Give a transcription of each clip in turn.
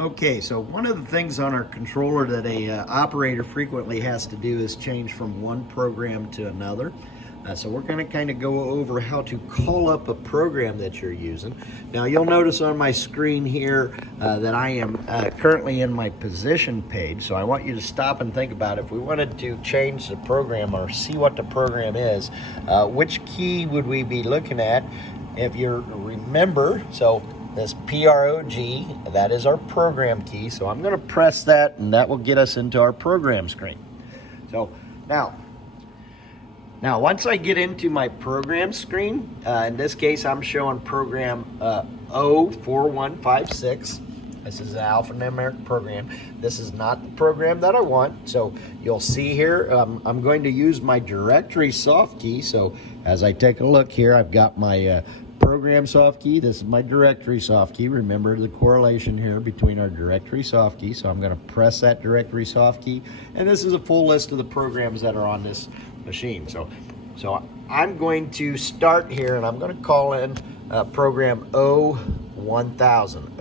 Okay, so one of the things on our controller that a operator frequently has to do is change from one program to another. So we're going to kind of go over how to call up a program that you're using. Now you'll notice on my screen here that I am currently in my position page. So I want you to stop and think about if we wanted to change the program or see what the program is, which key would we be looking at? If you remember, so this PROG, that is our program key. So I'm going to press that and that will get us into our program screen. So now once I get into my program screen, in this case I'm showing program 04156. This is an alphanumeric program. This is not the program that I want. So you'll see here, I'm going to use my directory soft key. So as I take a look here, I've got my program soft key. This is my directory soft key. Remember the correlation here between our directory soft key. So I'm going to press that directory soft key. And this is a full list of the programs that are on this machine. So I'm going to start here and I'm going to call in program 01000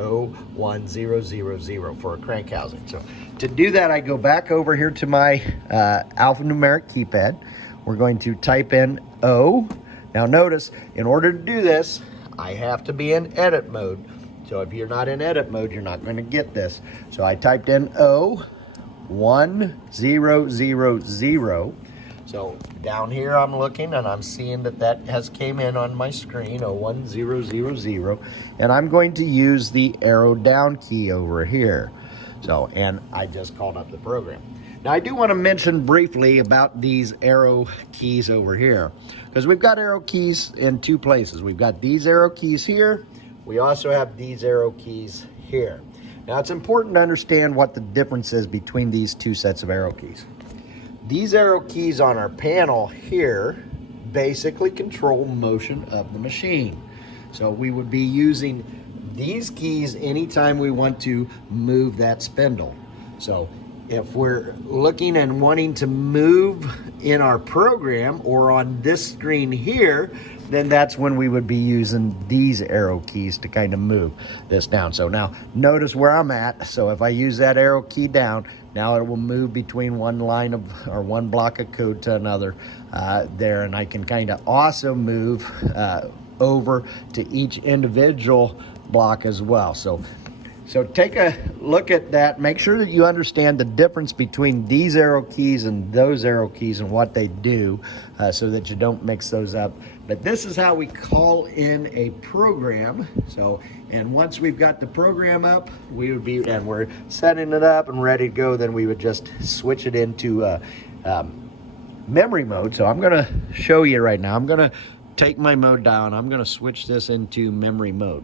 for a crank housing. So to do that, I go back over here to my alphanumeric keypad. We're going to type in O. Now notice, in order to do this, I have to be in edit mode. So if you're not in edit mode, you're not going to get this. So I typed in 01000. So down here I'm looking and I'm seeing that has came in on my screen, 01000. And I'm going to use the arrow down key over here. So, and I just called up the program. Now I do want to mention briefly about these arrow keys over here, because we've got arrow keys in two places. We've got these arrow keys here. We also have these arrow keys here. Now it's important to understand what the difference is between these two sets of arrow keys. These arrow keys on our panel here basically control motion of the machine. So we would be using these keys anytime we want to move that spindle. So if we're looking and wanting to move in our program or on this screen here, then that's when we would be using these arrow keys to kind of move this down. So now notice where I'm at. So if I use that arrow key down, now it will move between one line of, or one block of code to another there. And I can kind of also move over to each individual block as well. So take a look at that. Make sure that you understand the difference between these arrow keys and those arrow keys and what they do so that you don't mix those up. But this is how we call in a program. So, and once we've got the program up, we would be, and we're setting it up and ready to go, then we would just switch it into memory mode. So I'm gonna show you right now. I'm gonna take my mode down. I'm gonna switch this into memory mode.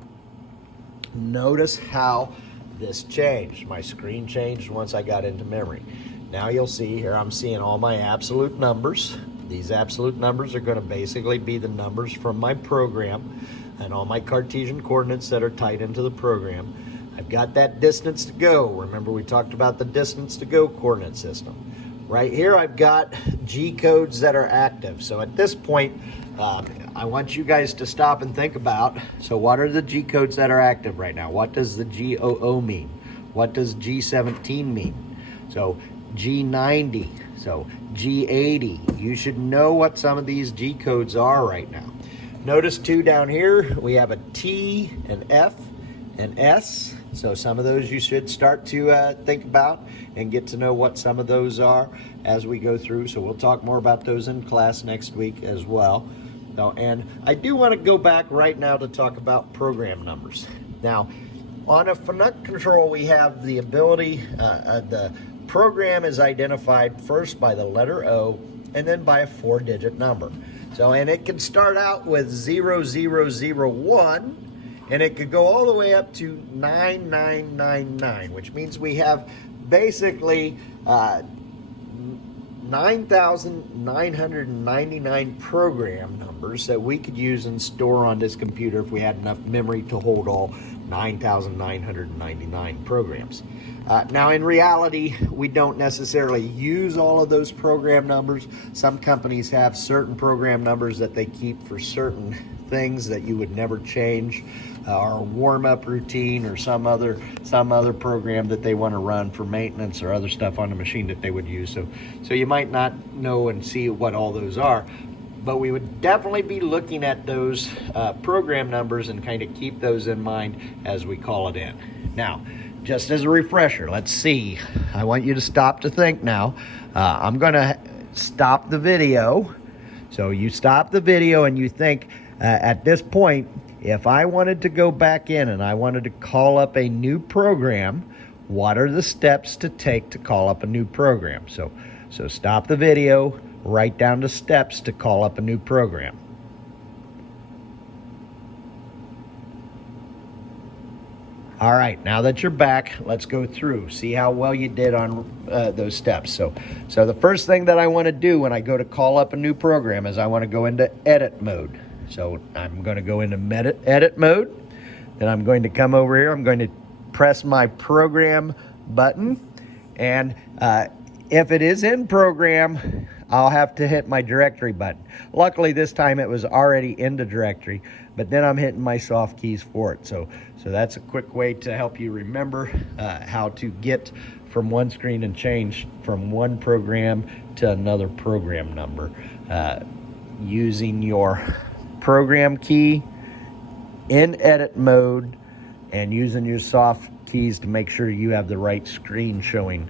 Notice how this changed. My screen changed once I got into memory. Now you'll see here I'm seeing all my absolute numbers. These absolute numbers are going to basically be the numbers from my program and all my Cartesian coordinates that are tied into the program. I've got that distance to go. Remember we talked about the distance to go coordinate system. Right here I've got G codes that are active. So at this point, I want you guys to stop and think about, so what are the G codes that are active right now? What does the GOO mean? What does G17 mean? So G90, so G80. You should know what some of these G codes are right now. Notice too down here, we have a T, an F, an S. So some of those you should start to think about and get to know what some of those are as we go through. So we'll talk more about those in class next week as well. So, and I do want to go back right now to talk about program numbers. Now, on a Fanuc control, we have the ability, the program is identified first by the letter O and then by a 4-digit number. So, and it can start out with 0001 and it could go all the way up to 9999, which means we have basically 9,999 program numbers that we could use and store on this computer if we had enough memory to hold all 9,999 programs. Now in reality, we don't necessarily use all of those program numbers. Some companies have certain program numbers that they keep for certain things that you would never change. or warm-up routine or some other program that they want to run for maintenance or other stuff on the machine that they would use. So you might not know and see what all those are, but we would definitely be looking at those program numbers and kind of keep those in mind as we call it in. Now, just as a refresher, let's see. I want you to stop to think now. I'm going to stop the video. So you stop the video and you think, at this point, if I wanted to go back in and I wanted to call up a new program, what are the steps to take to call up a new program? So stop the video, write down the steps to call up a new program. All right, now that you're back, let's go through. See how well you did on those steps. So the first thing that I want to do when I go to call up a new program is I want to go into edit mode. So I'm going to go into edit mode. Then I'm going to come over here. I'm going to press my program button. And if it is in program, I'll have to hit my directory button. Luckily, this time it was already in the directory, but then I'm hitting my soft keys for it. So that's a quick way to help you remember how to get from one screen and change from one program to another program number using your program key in edit mode and using your soft keys to make sure you have the right screen showing